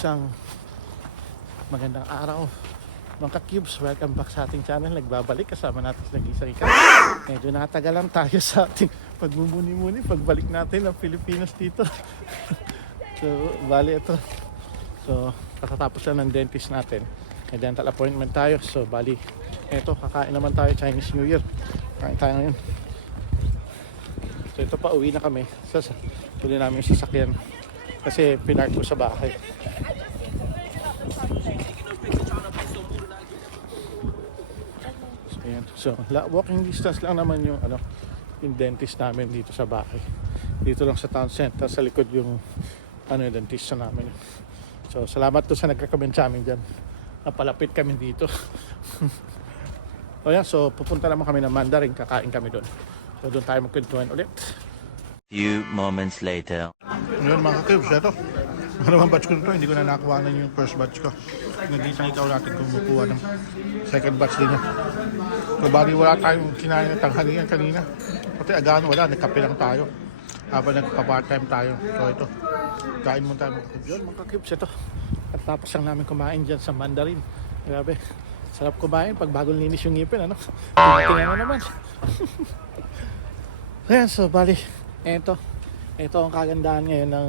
Isang magandang araw mga ka-cubes, welcome back sa ating channel. Nagbabalik kasama natin sa nag-isang ika. Medyo natagalan tayo sa ating pagmumuni-muni pagbalik natin ng Pilipinas dito. So bali ito, so katatapos lang ng dentist natin, may dental appointment tayo. So bali ito, kakain naman tayo Chinese New Year, kain tayo ngayon. So ito pa, uwi na kami. Tuloy namin yung sasakyan kasi pinark ko sa bahay. So walking distance lang naman yung yung dentist namin dito sa bahay. Dito lang sa town center, sa likod yung yung dentista namin. So salamat to sa nagre-recommend sa amin diyan. Napalapit kami dito. O yan, so pupunta naman kami ng Mandarin, kakain kami doon. So doon tayo magkwentuhan ulit. Few moments later. Ngayon mga ka-cubes, ito. Maramang batch ko nito, hindi ko na nakuha yung first batch ko. Nag-isang ikaw natin kumukuha ng second batch din niya. So bali wala tayong kinain ng tanghalian kanina. Pati agahan wala, nagkape lang tayo. Habang nagpa-part-time tayo. So ito, kain muna tayo mga ka-cubes. Yun mga ka-cubes, ito. At tapos lang namin kumain dyan sa Mandarin. Grabe, sarap kumain pag bagong linis yung ngipin, tingnan mo naman. Ayan, so bali, ito ang kagandahan ngayon ng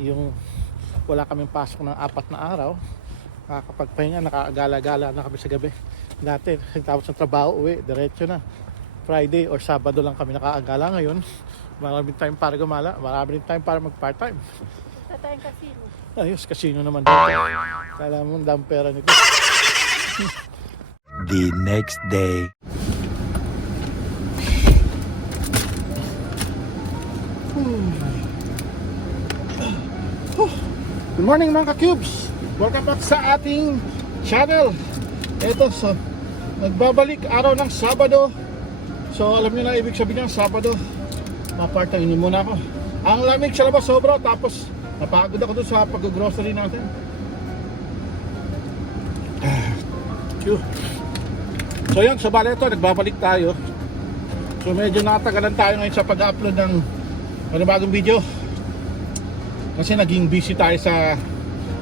yung wala kaming pasok ng 4 na araw. Nakakapagpahinga, nakagala-gala na kami sa gabi. Dati, tapos ng trabaho, uwi, diretso na. Friday or Sabado lang kami nakaagala ngayon. Maraming time para gumala, maraming time para mag-part-time. Sa tayong casino. Ayos, casino naman dito. Kala mo, dami pera nito. The next day. Good morning mga ka-cubes! Welcome back sa ating channel. Ito, so nagbabalik araw ng Sabado. So alam niyo na ibig sabihin ng Sabado, mapartainin muna ako. Ang lamig sa labas sobra, tapos napagod ako doon sa pag-grocery natin. So yan, so bali ito, nagbabalik tayo. So medyo natagalan tayo ngayon sa pag-upload ng bagong video. Kasi naging busy tayo sa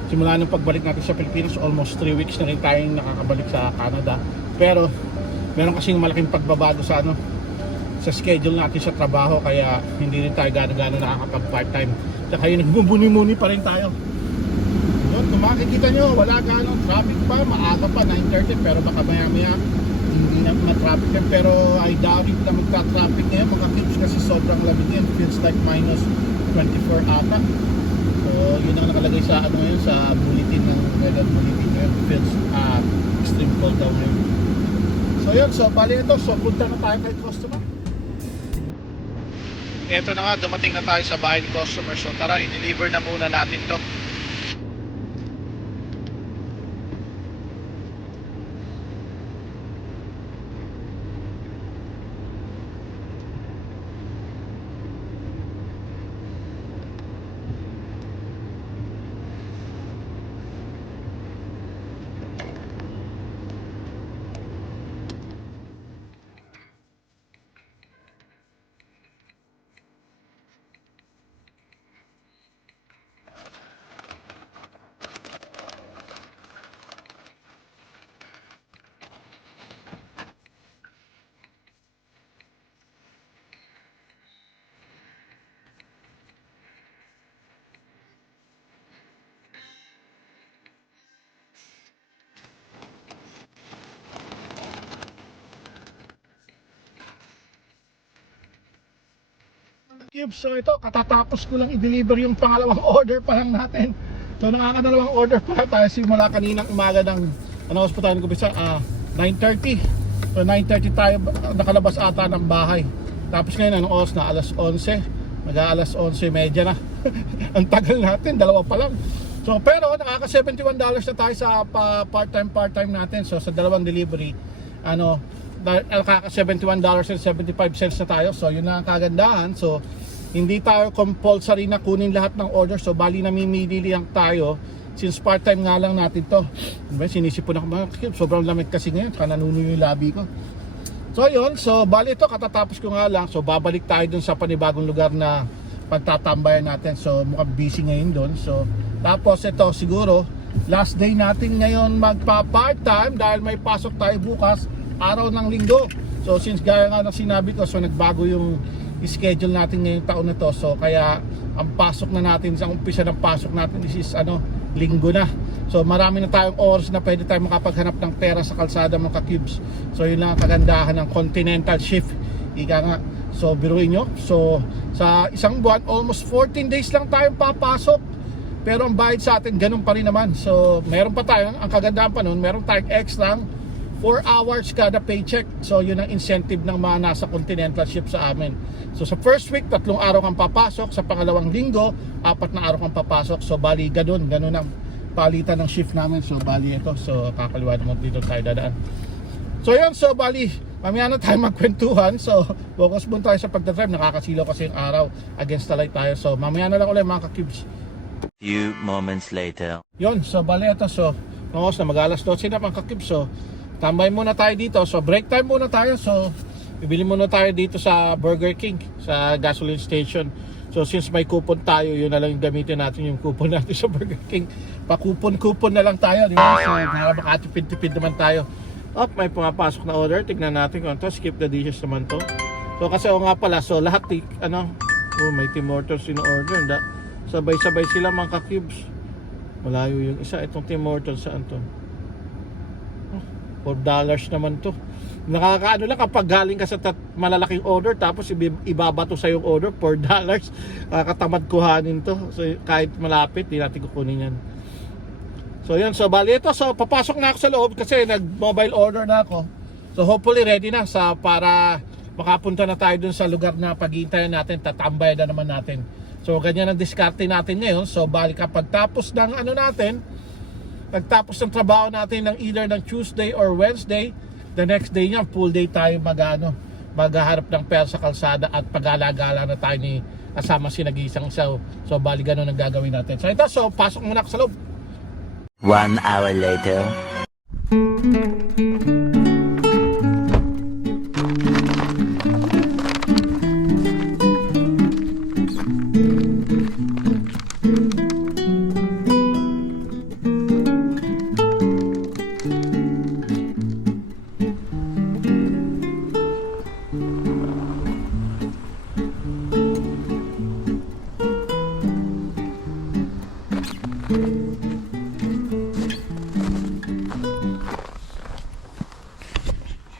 simula ng pagbalik natin sa Pilipinas. Almost 3 weeks na rin tayong nakakabalik sa Canada. Pero meron kasing malaking pagbabago sa sa schedule natin sa trabaho, kaya hindi rin tayo gano'n nakakapag-part-time. Kaya yun, nagbubuni-muni pa rin tayo. Yun, kung makikita nyo, wala gano'n traffic pa, maaga pa, 9:30, pero baka maya-maya hindi na traffic yan. Pero I doubt it na magka-traffic ngayon mga kids, kasi sobrang lamig yan. Feels like minus 24 ata. So yun ang nakalagay sa ngayon sa bulletin ng weather bulletin ngayon. Feels extreme cold down ngayon. So yun, so bali ito, so punta na tayo kay customer. Ito na nga, dumating na tayo sa bahay ni customer. So tara, i-deliver na muna natin to. So ito, katatapos ko lang i-deliver yung pangalawang order pa lang natin. So nakakadalawang order pa tayo simula kaninang umaga ng oras pa tayo nag-umpisa, 9:30. So 9:30 tayo nakalabas ata ng bahay. Tapos ngayon anong oras na? Alas 11. Mag-aalas 11:30 na. Ang tagal natin, dalawa pa lang. So pero nakaka $71 na tayo sa part-time natin. So sa dalawang delivery, nakaka $71.75 na tayo. So yun na ang kagandahan. So hindi tayo compulsory na kunin lahat ng order. So bali namimili lang tayo. Since part-time nga lang natin to. Sinisipon ako mga kids. Sobrang lamig kasi ngayon. Saka nanunuyo yung labi ko. So yun. So bali ito, katatapos ko nga lang. So babalik tayo dun sa panibagong lugar na pagtatambayan natin. So mukhang busy ngayon dun. So Tapos ito siguro last day natin ngayon magpa part-time dahil may pasok tayo bukas, araw ng linggo. So since gaya nga ng sinabi ko, so nagbago yung schedule natin ngayong taon na to. So kaya ang pasok na natin, sa umpisa ng pasok natin is linggo na. So marami na tayong oras na pwede tayo makapaghanap ng pera sa kalsada mga ka-cubes. So yun lang ang kagandahan ng continental shift, ika nga. So biruin nyo, so sa isang buwan almost 14 days lang tayong papasok, pero ang bayad sa atin ganun pa rin naman. So meron pa tayo, ang kagandahan pa nun, meron tayong extra 4 hours kada paycheck. So yun ang incentive ng mga nasa continental shift sa amin. So sa first week, 3 araw kang papasok. Sa pangalawang linggo, 4 na araw kang papasok. So bali ganun ang palitan ng shift namin. So bali ito, so kakaliwan mo dito tayo dadaan. So yun, so bali mamaya na tayo magkwentuhan. So focus muna tayo sa pagdadrive, nakakasilaw kasi yung araw, against the light tayo. So mamaya na lang ulit mga ka-cubes. Few moments later. Yun, so bali ito, so nangos na mag-alas 12 na mga ka-cubes. So tambay muna tayo dito. So break time muna tayo. So bibili muna tayo dito sa Burger King, sa gasoline station. So since may coupon tayo, yun na lang yung gamitin natin, yung coupon natin sa Burger King. Pa-coupon na lang tayo, di ba? So makatipid-tipid naman tayo. May pumapasok na order. Tignan natin kung ito. Skip the dishes naman to. So kasi nga pala, so lahat may Tim Hortons in order. Sabay-sabay sila mga ka-cubes. Malayo yung isa. Itong Tim Hortons, saan to? $4 naman to. Nakakaano lang kapag galing ka sa malalaking order tapos ibabato sa yung order, $4. Nakakatamad kuhanin to. So kahit malapit, di natin kukunin yan. So yun, so bali ito. So papasok na ako sa loob kasi nag-mobile order na ako. So hopefully ready na para makapunta na tayo dun sa lugar na pag-iintayan natin, tatambay na naman natin. So ganyan ang diskarte natin ngayon. So bali kapag tapos ng pagtapos ng trabaho natin ng either ng Tuesday or Wednesday, the next day niya, full day tayo maghaharap ng pera sa kalsada at pag-alagala na tayo ni kasama si nag-iisang isa. So bali ganun ang gagawin natin. So ito, so pasok muna ako sa loob. 1 hour later.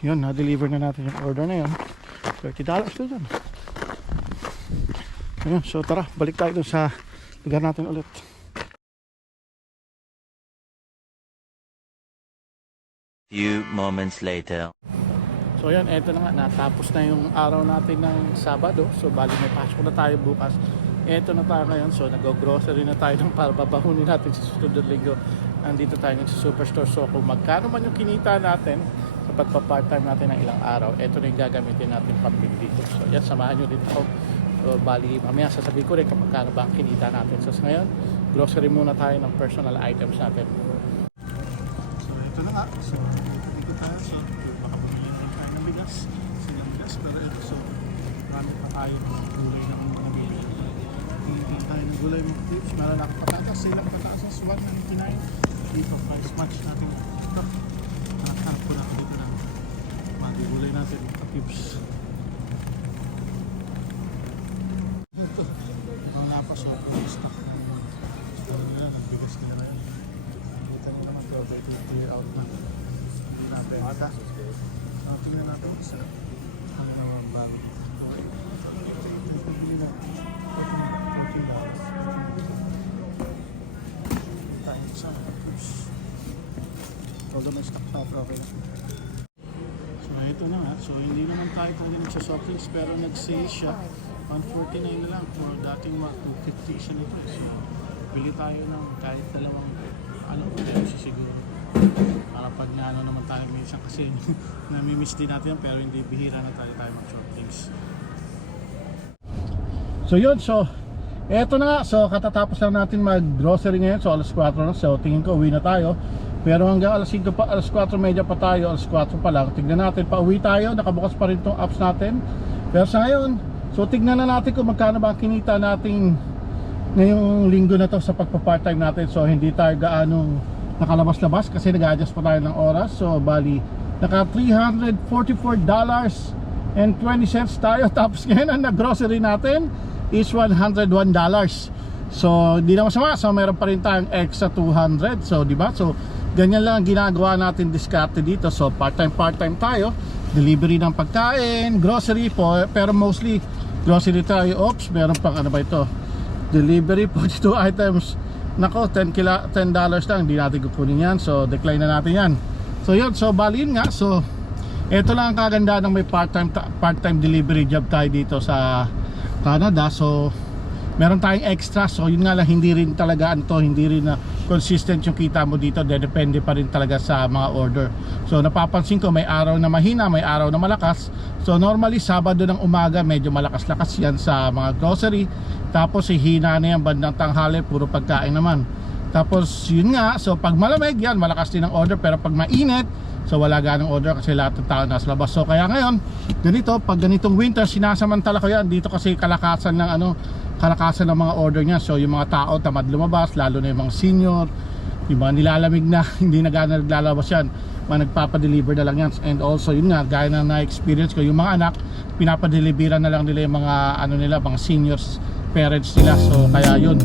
Yun, na-deliver na natin yung order na yun. $30 to dyan. Ayun, so tara, balik tayo dun sa lugar natin ulit. Few moments later. So yan, eto na nga, natapos na yung araw natin ng Sabado. So bali may pasok na tayo bukas. Eto na tayo ngayon, so nag-grocery na tayo ng para babahunin natin sa susunod linggo. Andito tayo sa Superstore. So kung magkano man yung kinita natin sa pagpa-part-time natin ng ilang araw, eto na yung gagamitin natin pambili dito. So yan, samahan nyo din ako. So bali, mamaya sasabihin ko rin kung magkano ba ang kinita natin. So ngayon, grocery muna tayo ng personal items natin. So ito na nga, so dito tayo. So makabumili na tayo ng bigas. Silang bigas, pero ito, so marami pa tayo ng gulay ng mga nabili. Hindi tayo ng gulay ng tips. Meron ako patatas, silang patatas, $1.99. Dito, price match natin. Ito, hanap ko na dito na magugulay natin mga tips. Ito, ang napasok yung stock nila, nagbigas nila ngayon. Kita nyo naman ito, ito clear out na natin. Tingnan natin isa. Ano naman bago. Ito bili na $14. Tayo sa mga tips. Although may stock na, okay na. So ito na nga, so hindi naman tayo talaga nagsasoft drinks pero nag-sale siya. $149 na lang, for dating $250 siya nito. So bili tayo ng kahit dalawang siguro. Para pag naman tayo minsan kasi nami-miss din natin pero hindi bihira na tayo mag-soft drinks. So yun, so eto na nga, so katatapos lang natin mag-grocery ngayon. So alas 4 na, so tingin ko uwi na tayo. Pero hanggang alas 5 pa, alas 4:30 pa tayo, alas 4 pa lang. Tignan natin, pauwi tayo, nakabukas pa rin tong apps natin. Pero sa ngayon, so tignan na natin kung magkano ba ang kinita nating ngayong linggo na to sa pagpa-part-time natin. So hindi tayo gaanong nakalabas-labas kasi nag-adjust pa tayo ng oras. So bali naka $344.20 tayo. Tapos ngayon ang nag-grocery natin is $101. So hindi na masama. So meron pa rin tayong extra 200. So di ba? So ganyan lang ang ginagawa natin diskarte dito. So part-time tayo. Delivery ng pagkain, grocery po, pero mostly grocery tayo. Oops, meron pang ano ba ito? Delivery po, 2 items. Nako, $10 lang, hindi natin kukunin yan. So decline na natin yan. So yun, so balin nga. So ito lang ang kagandahan ng may part-time delivery job tayo dito sa Canada. So meron tayong extra. So yun nga lang, hindi rin talaga hindi rin na consistent yung kita mo dito. Depende pa rin talaga sa mga order. So napapansin ko may araw na mahina, may araw na malakas. So normally Sabado ng umaga medyo malakas-lakas yan sa mga grocery. Tapos hihina na yan bandang tanghali, puro pagkain naman. Tapos yun nga, so pag malamig yan, malakas din ang order. Pero pag mainit, so wala ganong order kasi lahat ng tao nasa labas. So kaya ngayon, ganito, pag ganitong winter, sinasamantala ko yan. Dito kasi kalakasan ng kalakasan ng mga order niya. So yung mga tao tamad lumabas, lalo na yung mga senior, yung mga nilalamig na hindi na gana naglalabas yan, mga nagpapadeliver na lang yan. And also yun nga, gaya na na-experience ko, yung mga anak pinapadeliveran na lang nila yung mga mga seniors parents nila. So kaya yun.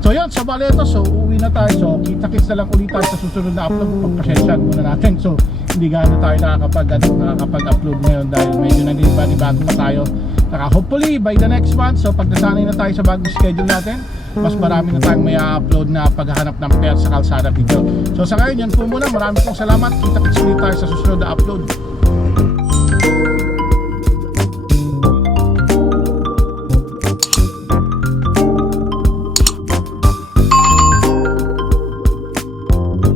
So yun, sa baleto, so uuwi na tayo. So kita-kits na lang ulit tayo sa susunod na upload. Pagpasensyahan muna natin. So hindi gaano tayo nakakapag-upload ngayon dahil medyo nanibago pa tayo. Hopefully by the next month, so pag nasanay na tayo sa bagong schedule natin, mas marami na tayong may upload na paghahanap ng pera sa kalsada video. So sa ngayon, yan po muna. Maraming pong salamat. Kita-kits ulit tayo sa susunod na upload.